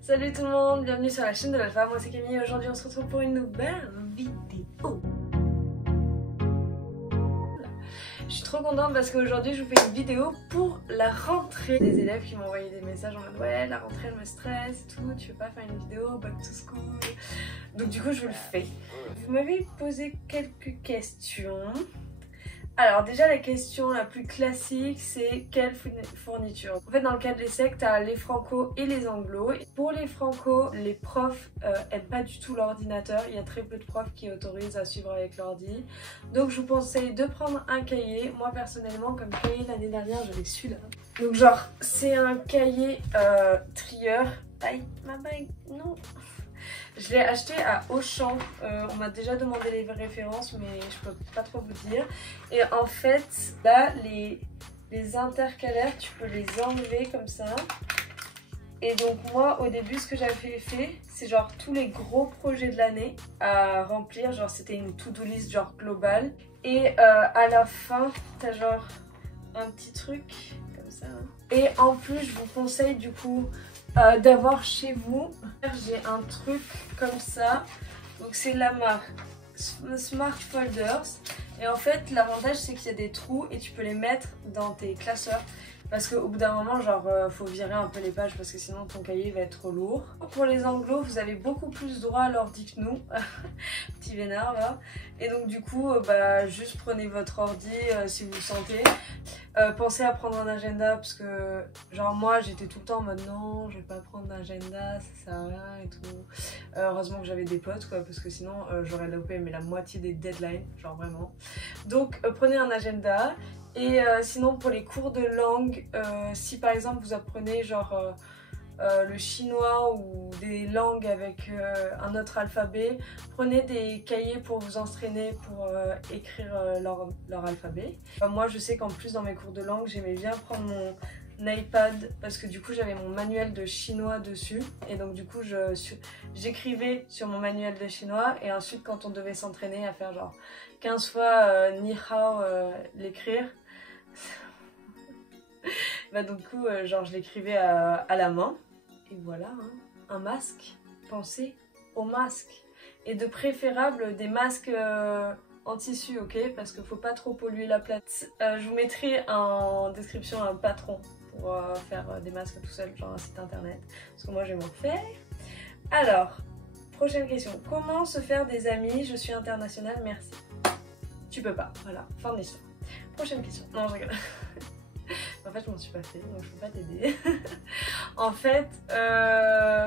Salut tout le monde, bienvenue sur la chaîne de l'Alpha, moi c'est Camille et aujourd'hui on se retrouve pour une nouvelle vidéo. Je suis trop contente parce qu'aujourd'hui je vous fais une vidéo pour la rentrée. Des élèves qui m'ont envoyé des messages en mode ouais la rentrée elle me stresse et tout, tu veux pas faire une vidéo back to school. Donc du coup je vous le fais. Vous m'avez posé quelques questions. Alors déjà la question la plus classique c'est quelle fourniture. En fait dans le cas de l'ESSEC t'as les franco et les anglo. Pour les franco les profs aiment pas du tout l'ordinateur. Il y a très peu de profs qui autorisent à suivre avec l'ordi. Donc je vous conseille de prendre un cahier. Moi personnellement comme cahier l'année dernière j'avais celui-là. Donc genre c'est un cahier trieur. Aïe ma bague non. Je l'ai acheté à Auchan, on m'a déjà demandé les références mais je peux pas trop vous dire. Et en fait là les intercalaires tu peux les enlever comme ça. Et donc moi au début ce que j'avais fait c'est genre tous les gros projets de l'année à remplir. Genre c'était une to-do list genre globale. Et à la fin t'as genre un petit truc comme ça. Et en plus je vous conseille du coup d'avoir chez vous, j'ai un truc comme ça, donc c'est la marque Smart Folders et en fait l'avantage c'est qu'il y a des trous et tu peux les mettre dans tes classeurs parce qu'au bout d'un moment genre faut virer un peu les pages parce que sinon ton cahier va être trop lourd. Pour les anglos vous avez beaucoup plus droit à l'ordi que nous, petit vénard là, et donc du coup bah juste prenez votre ordi si vous le sentez. Pensez à prendre un agenda parce que genre moi j'étais tout le temps en mode non je vais pas prendre d'agenda, ça sert à rien et tout. Heureusement que j'avais des potes quoi parce que sinon j'aurais loupé mais la moitié des deadlines, genre vraiment. Donc prenez un agenda. Et sinon pour les cours de langue, si par exemple vous apprenez genre le chinois ou des langues avec un autre alphabet, prenez des cahiers pour vous entraîner pour écrire leur alphabet. Moi je sais qu'en plus dans mes cours de langue j'aimais bien prendre mon iPad parce que du coup j'avais mon manuel de chinois dessus et donc du coup j'écrivais sur mon manuel de chinois et ensuite quand on devait s'entraîner à faire genre 15 fois ni hao l'écrire, bah du coup genre je l'écrivais à la main. Et voilà, hein. Un masque, pensez au masque. Et de préférable des masques en tissu, ok? Parce qu'il faut pas trop polluer la planète. Je vous mettrai en description un patron pour faire des masques tout seul, genre un site internet. Parce que moi je vais m'en faire. Alors, prochaine question. Comment se faire des amis? Je suis internationale, merci. Tu peux pas, voilà, fin de l'histoire. Prochaine question. Non, je rigole. En fait je m'en suis pas fait donc je peux pas t'aider. En fait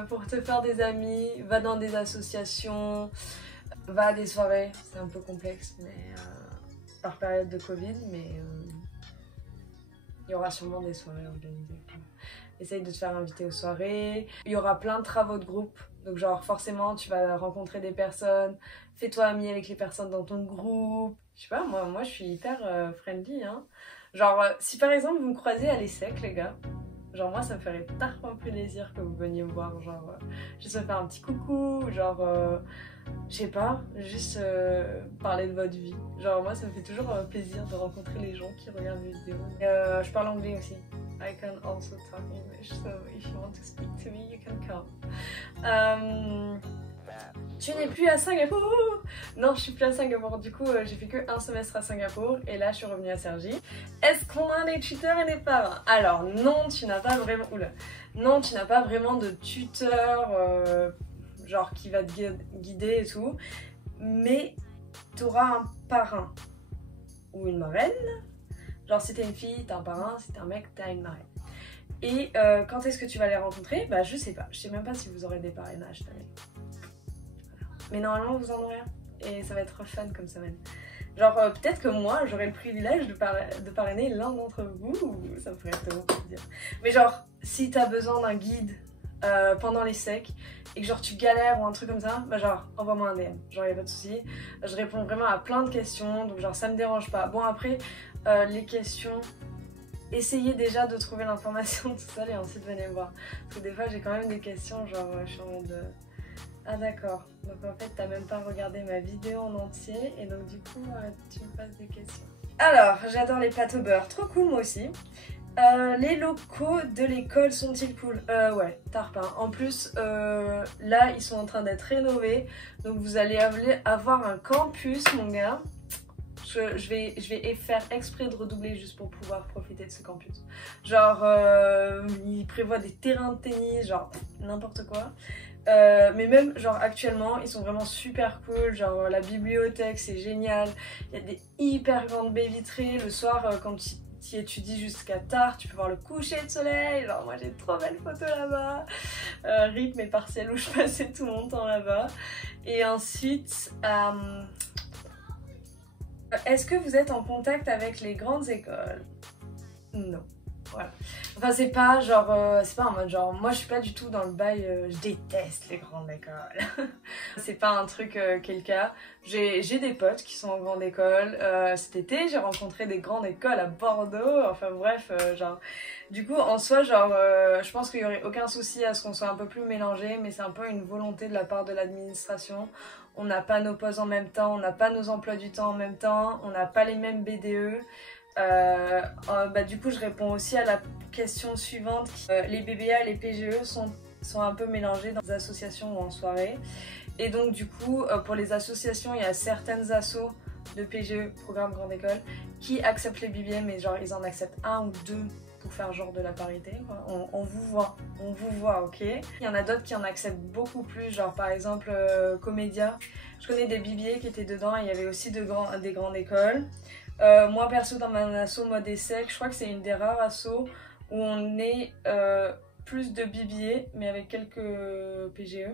pour te faire des amis, va dans des associations, va à des soirées, c'est un peu complexe mais par période de Covid mais il y aura sûrement des soirées organisées. Essaye de te faire inviter aux soirées, il y aura plein de travaux de groupe donc genre forcément tu vas rencontrer des personnes, fais-toi ami avec les personnes dans ton groupe. Je sais pas, moi je suis hyper friendly hein. Genre, si par exemple vous me croisez à l'ESSEC, les gars, genre moi ça me ferait tellement plaisir que vous veniez me voir, genre juste me faire un petit coucou, genre je sais pas, juste parler de votre vie. Genre moi ça me fait toujours plaisir de rencontrer les gens qui regardent mes vidéos. Je parle anglais aussi. I can also talk English, so if you want to speak to me, you can come. Tu n'es plus à Singapour? Non, je suis plus à Singapour. Du coup, j'ai fait que un semestre à Singapour et là, je suis revenue à Cergy. Est-ce qu'on a des tuteurs et des parrains? Alors, non, tu n'as pas vraiment... Oula. Non, tu n'as pas vraiment de tuteur, genre qui va te guider et tout. Mais tu auras un parrain ou une marraine. Genre, si t'es une fille, t'as un parrain. Si t'es un mec, t'as une marraine. Et quand est-ce que tu vas les rencontrer? Bah, je sais pas. Je sais même pas si vous aurez des parrainages cette année. Mais normalement vous en aurez un et ça va être fun comme semaine. Genre peut-être que moi j'aurai le privilège de parrainer l'un d'entre vous, ça me ferait tellement plaisir. Mais genre si t'as besoin d'un guide pendant les secs et que genre tu galères ou un truc comme ça, bah genre envoie-moi un DM, genre y'a pas de souci. Je réponds vraiment à plein de questions donc genre ça me dérange pas. Bon après les questions, essayez déjà de trouver l'information tout seul et ensuite venez me voir. Parce que des fois j'ai quand même des questions genre je suis en mode... Ah d'accord, donc en fait t'as même pas regardé ma vidéo en entier et donc du coup tu me poses des questions. Alors j'adore les pâtes au beurre, trop cool moi aussi. Les locaux de l'école sont-ils cool? Ouais, tarpin. En plus, là, ils sont en train d'être rénovés. Donc vous allez avoir un campus, mon gars. Je vais faire exprès de redoubler juste pour pouvoir profiter de ce campus. Genre, ils prévoient des terrains de tennis, genre n'importe quoi. Mais même genre actuellement ils sont vraiment super cool, genre la bibliothèque c'est génial, il y a des hyper grandes baies vitrées, le soir quand tu étudies jusqu'à tard, tu peux voir le coucher de soleil, genre moi j'ai de trop belles photos là-bas, RIP mes partiels où je passais tout mon temps là-bas. Et ensuite, est-ce que vous êtes en contact avec les grandes écoles? Non. Voilà. Enfin c'est pas genre, c'est pas en mode genre, moi je suis pas du tout dans le bail, je déteste les grandes écoles. C'est pas un truc qui est le cas. J'ai des potes qui sont en grande école, cet été j'ai rencontré des grandes écoles à Bordeaux, enfin bref, genre, du coup en soi genre, je pense qu'il y aurait aucun souci à ce qu'on soit un peu plus mélangé, mais c'est un peu une volonté de la part de l'administration. On n'a pas nos pauses en même temps, on n'a pas nos emplois du temps en même temps, on n'a pas les mêmes BDE. Du coup je réponds aussi à la question suivante. Les BBA et les PGE sont un peu mélangés dans les associations ou en soirée, et donc du coup pour les associations il y a certaines assos de PGE, programme grande école, qui acceptent les BBA, mais genre ils en acceptent un ou deux pour faire genre de la parité, quoi. On vous voit, ok. Il y en a d'autres qui en acceptent beaucoup plus, genre par exemple Comédia. Je connais des BBA qui étaient dedans et il y avait aussi des grandes écoles. Moi perso dans mon asso mode ESSEC, je crois que c'est une des rares assos où on est plus de BBA mais avec quelques PGE.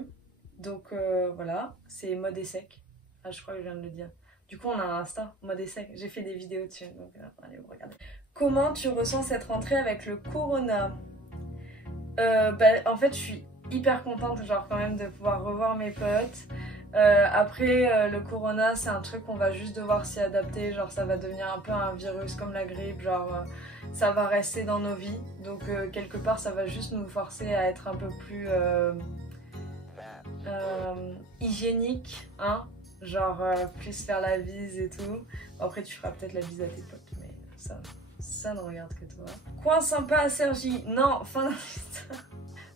Donc voilà, c'est mode ESSEC. Ah je crois que je viens de le dire. Du coup on a un Insta, mode ESSEC, j'ai fait des vidéos dessus, donc allez vous regardez. Comment tu ressens cette rentrée avec le corona? En fait je suis hyper contente genre quand même de pouvoir revoir mes potes. Après le corona c'est un truc qu'on va juste devoir s'y adapter, genre ça va devenir un peu un virus comme la grippe, genre ça va rester dans nos vies, donc quelque part ça va juste nous forcer à être un peu plus hygiénique, hein, genre plus faire la bise et tout. Après tu feras peut-être la bise à tes potes, mais ça ne regarde que toi. Coin sympa à Cergy? Non, fin d'investissement.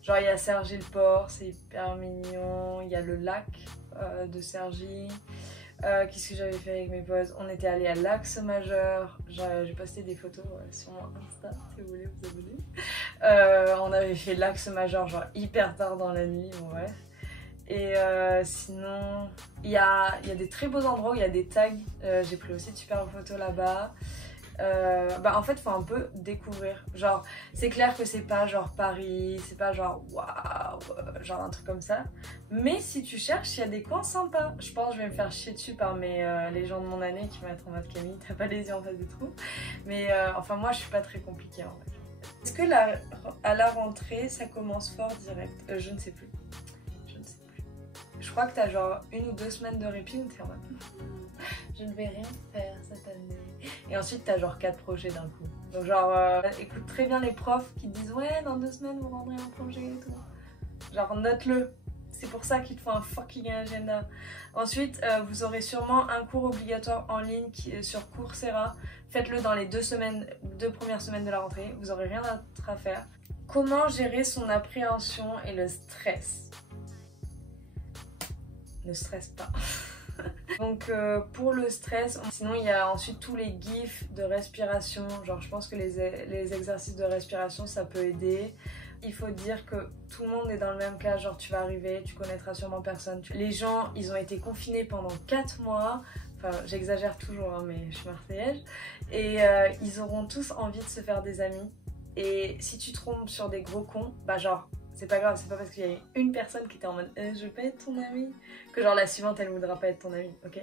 Genre il y a Cergy-le-Port, c'est hyper mignon, il y a le lac de Cergy. Qu'est-ce que j'avais fait avec mes potes? On était allé à l'Axe-Majeur, j'ai posté des photos sur mon Insta si vous voulez vous abonner. On avait fait l'Axe-Majeur genre hyper tard dans la nuit, bon, ouais. Et sinon, il y a des très beaux endroits où il y a des tags, j'ai pris aussi de super photos là-bas. En fait faut un peu découvrir, genre c'est clair que c'est pas genre Paris, c'est pas genre waouh, genre un truc comme ça, mais si tu cherches il y a des coins sympas. Je pense que je vais me faire chier dessus par les gens de mon année qui vont être en mode Camille t'as pas les yeux en face des trous, mais enfin moi je suis pas très compliquée en fait. Est-ce que à la rentrée ça commence fort direct? Je ne sais plus, je crois que t'as genre 1 ou 2 semaines de répit où t'es en mode je ne vais rien faire cette année. Et ensuite t'as genre 4 projets d'un coup. Donc genre écoute très bien les profs qui te disent ouais dans 2 semaines vous rendrez un projet et tout. Genre note-le. C'est pour ça qu'il te faut un fucking agenda. Ensuite vous aurez sûrement un cours obligatoire en ligne sur Coursera. Faites-le dans les 2 premières semaines de la rentrée. Vous aurez rien d'autre à faire. Comment gérer son appréhension et le stress? Ne stresse pas. Donc pour le stress, sinon il y a ensuite tous les gifs de respiration, genre je pense que les exercices de respiration ça peut aider. Il faut dire que tout le monde est dans le même cas, genre tu vas arriver, tu connaîtras sûrement personne. Les gens ils ont été confinés pendant 4 mois, enfin j'exagère toujours hein, mais je suis marseillaise, et ils auront tous envie de se faire des amis. Et si tu tombes sur des gros cons, bah genre c'est pas grave, c'est pas parce qu'il y a une personne qui était en mode je peux être ton amie que genre la suivante elle voudra pas être ton amie, ok?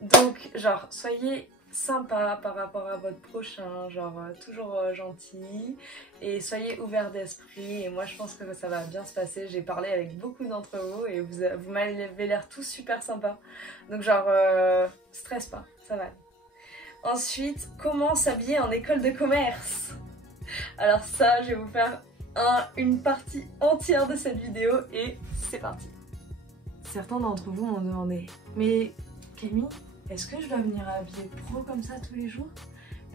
Donc genre soyez sympa par rapport à votre prochain, genre toujours gentil, et soyez ouverts d'esprit, et moi je pense que ça va bien se passer. J'ai parlé avec beaucoup d'entre vous et vous m'avez l'air tous super sympas, donc genre stresse pas, ça va. Ensuite, comment s'habiller en école de commerce? Alors ça je vais vous faire une partie entière de cette vidéo et c'est parti. Certains d'entre vous m'ont demandé mais Camille, est-ce que je dois venir habiller pro comme ça tous les jours?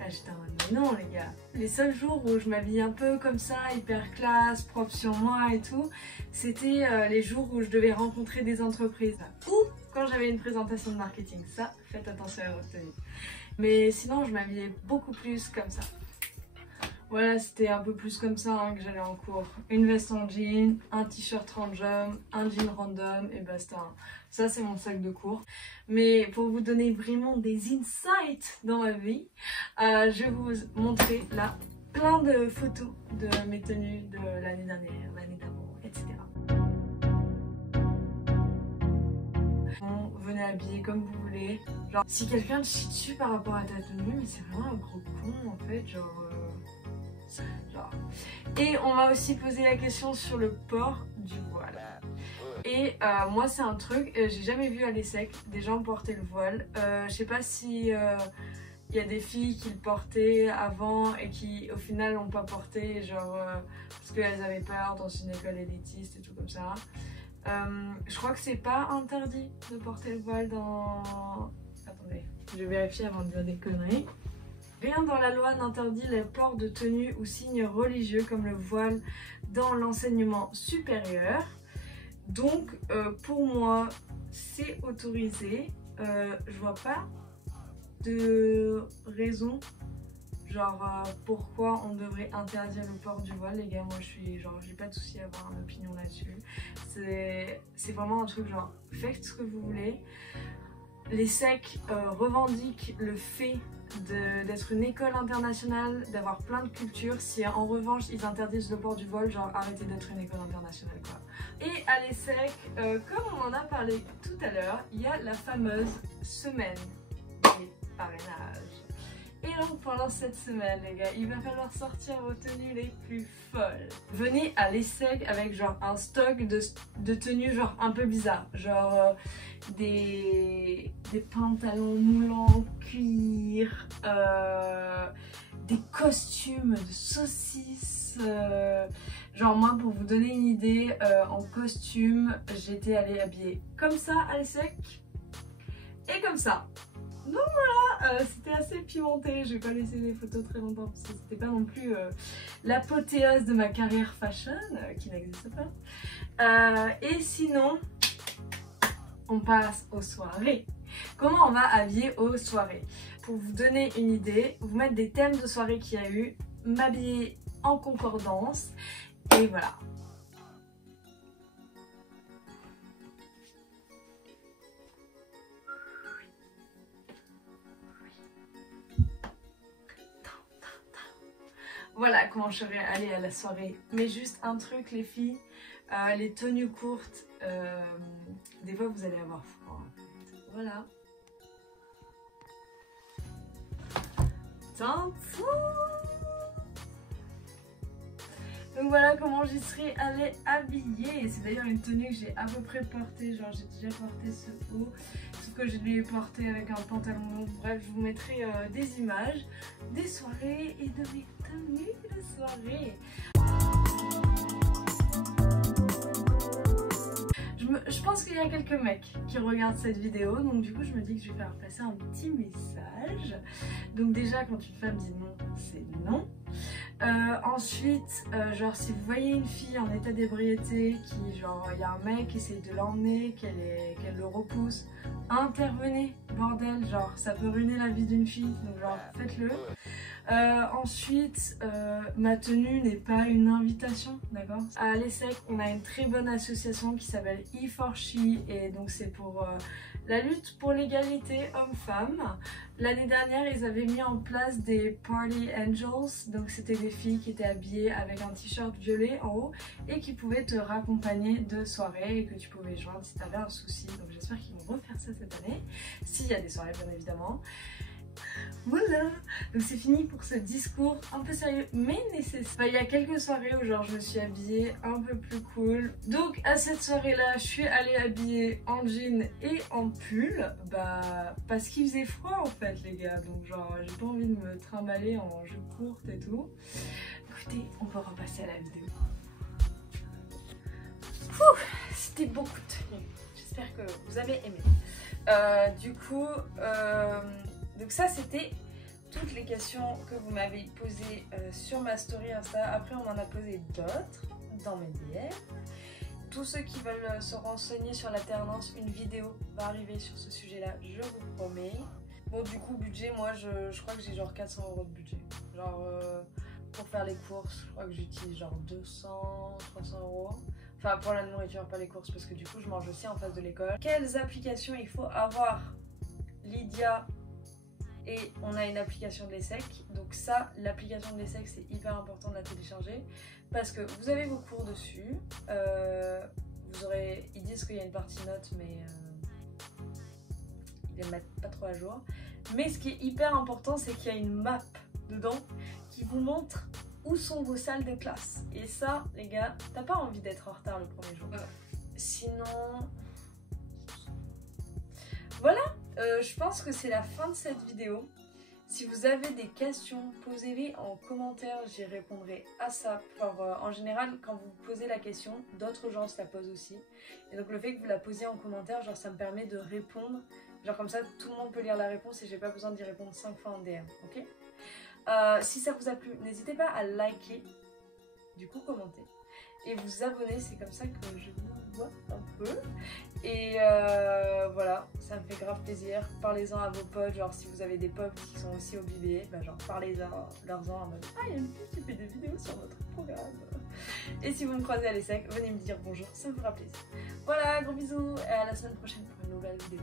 Ah, j'étais en mode, mais non les gars. Les seuls jours où je m'habille un peu comme ça, hyper classe, propre sur moi et tout, c'était les jours où je devais rencontrer des entreprises. Ou quand j'avais une présentation de marketing. Ça, faites attention à votre tenue. Mais sinon, je m'habillais beaucoup plus comme ça. Voilà, c'était un peu plus comme ça hein, que j'allais en cours. Une veste en jean, un t-shirt random, un jean random et basta. Ça, c'est mon sac de cours. Mais pour vous donner vraiment des insights dans ma vie, je vais vous montrer là plein de photos de mes tenues de l'année dernière, l'année d'avant, etc. Bon, venez habiller comme vous voulez. Genre, si quelqu'un te chie dessus par rapport à ta tenue, mais c'est vraiment un gros con en fait, genre... Et on m'a aussi posé la question sur le port du voile. Et moi c'est un truc, j'ai jamais vu à l'ESSEC des gens porter le voile. Je sais pas si y a des filles qui le portaient avant et qui au final l'ont pas porté, genre parce qu'elles avaient peur dans une école élitiste et tout comme ça. Je crois que c'est pas interdit de porter le voile dans... Attendez, je vais vérifier avant de dire des conneries. Rien dans la loi n'interdit le port de tenues ou signes religieux comme le voile dans l'enseignement supérieur. Donc pour moi c'est autorisé. Je vois pas de raison genre pourquoi on devrait interdire le port du voile les gars. Moi je suis genre j'ai pas de souci à avoir une opinion là-dessus. C'est vraiment un truc genre faites ce que vous voulez. L'ESSEC revendique le fait d'être une école internationale, d'avoir plein de cultures. Si en revanche ils interdisent le port du voile, genre arrêtez d'être une école internationale quoi. Et à l'ESSEC, comme on en a parlé tout à l'heure, il y a la fameuse semaine des parrainages. Et donc pendant cette semaine les gars, il va falloir sortir vos tenues les plus folles. Venez à l'ESSEC avec genre un stock de tenues genre un peu bizarre, genre des pantalons moulants en cuir, des costumes de saucisses. Genre moi pour vous donner une idée, en costume j'étais allée habiller comme ça à l'ESSEC et comme ça. Donc voilà, c'était assez pimenté, je vais pas laisser les photos très longtemps parce que c'était pas non plus l'apothéose de ma carrière fashion, qui n'existe pas. Et sinon, on passe aux soirées. Comment on va habiller aux soirées? Pour vous donner une idée, vous mettre des thèmes de soirée qu'il y a eu, m'habiller en concordance, et voilà. Voilà comment je serais allée à la soirée. Mais juste un truc les filles, les tenues courtes, des fois vous allez avoir froid en fait. Voilà. Donc voilà comment j'y serais allée habillée. C'est d'ailleurs une tenue que j'ai à peu près portée, genre j'ai déjà porté ce haut, sauf que je l'ai porté avec un pantalon long. Bref, je vous mettrai des images des soirées et de mes tenues de soirée. Je pense qu'il y a quelques mecs qui regardent cette vidéo, donc du coup je me dis que je vais faire passer un petit message. Donc déjà quand une femme dit non, c'est non. Ensuite, genre si vous voyez une fille en état d'ébriété qui genre il y a un mec qui essaye de l'emmener, qu'elle le repousse, intervenez, bordel, genre ça peut ruiner la vie d'une fille, donc genre faites-le. Ensuite, ma tenue n'est pas une invitation, d'accord? À l'ESSEC, on a une très bonne association qui s'appelle E4She et donc c'est pour la lutte pour l'égalité homme-femme. L'année dernière, ils avaient mis en place des Party Angels, donc c'était des filles qui étaient habillées avec un t-shirt violet en haut et qui pouvaient te raccompagner de soirée et que tu pouvais joindre si tu avais un souci. Donc j'espère qu'ils vont refaire ça cette année, s'il y a des soirées bien évidemment. Voilà, donc c'est fini pour ce discours un peu sérieux mais nécessaire. Enfin, il y a quelques soirées où genre je me suis habillée un peu plus cool. Donc à cette soirée là je suis allée habillée en jean et en pull, bah parce qu'il faisait froid en fait les gars, donc genre j'ai pas envie de me trimballer en jupe courte et tout. Écoutez, on va repasser à la vidéo. C'était beaucoup de tenues, j'espère que vous avez aimé. Du coup donc ça c'était toutes les questions que vous m'avez posées sur ma story Insta. Après, on m'en a posé d'autres dans mes DM. Tous ceux qui veulent se renseigner sur l'alternance, une vidéo va arriver sur ce sujet-là, je vous promets. Bon, du coup, budget, moi, je crois que j'ai genre 400 € de budget. Genre, pour faire les courses, je crois que j'utilise genre 200, 300 €. Enfin, pour la nourriture, pas les courses, parce que du coup, je mange aussi en face de l'école. Quelles applications il faut avoir? Lydia, et on a une application de l'ESSEC. Donc ça, l'application de l'ESSEC, c'est hyper important de la télécharger, parce que vous avez vos cours dessus. Ils disent qu'il y a une partie notes, mais ils les mettent pas trop à jour. Mais ce qui est hyper important, c'est qu'il y a une map dedans qui vous montre où sont vos salles de classe. Et ça, les gars, t'as pas envie d'être en retard le premier jour. Sinon... Voilà, je pense que c'est la fin de cette vidéo. Si vous avez des questions, posez-les en commentaire, j'y répondrai à ça. Genre, en général, quand vous posez la question, d'autres gens se la posent aussi. Et donc le fait que vous la posiez en commentaire, genre ça me permet de répondre. Genre comme ça, tout le monde peut lire la réponse et j'ai pas besoin d'y répondre 5 fois en DM, ok? Si ça vous a plu, n'hésitez pas à liker, du coup commenter. Et vous abonner, c'est comme ça que je vous vois un peu. Et voilà, ça me fait grave plaisir. Parlez-en à vos potes, genre si vous avez des potes qui sont aussi au BBA, bah genre parlez-leur en mode ah, il y a une fille qui fait des vidéos sur notre programme. Et si vous me croisez à l'ESSEC, venez me dire bonjour, ça me fera plaisir. Voilà, gros bisous et à la semaine prochaine pour une nouvelle vidéo.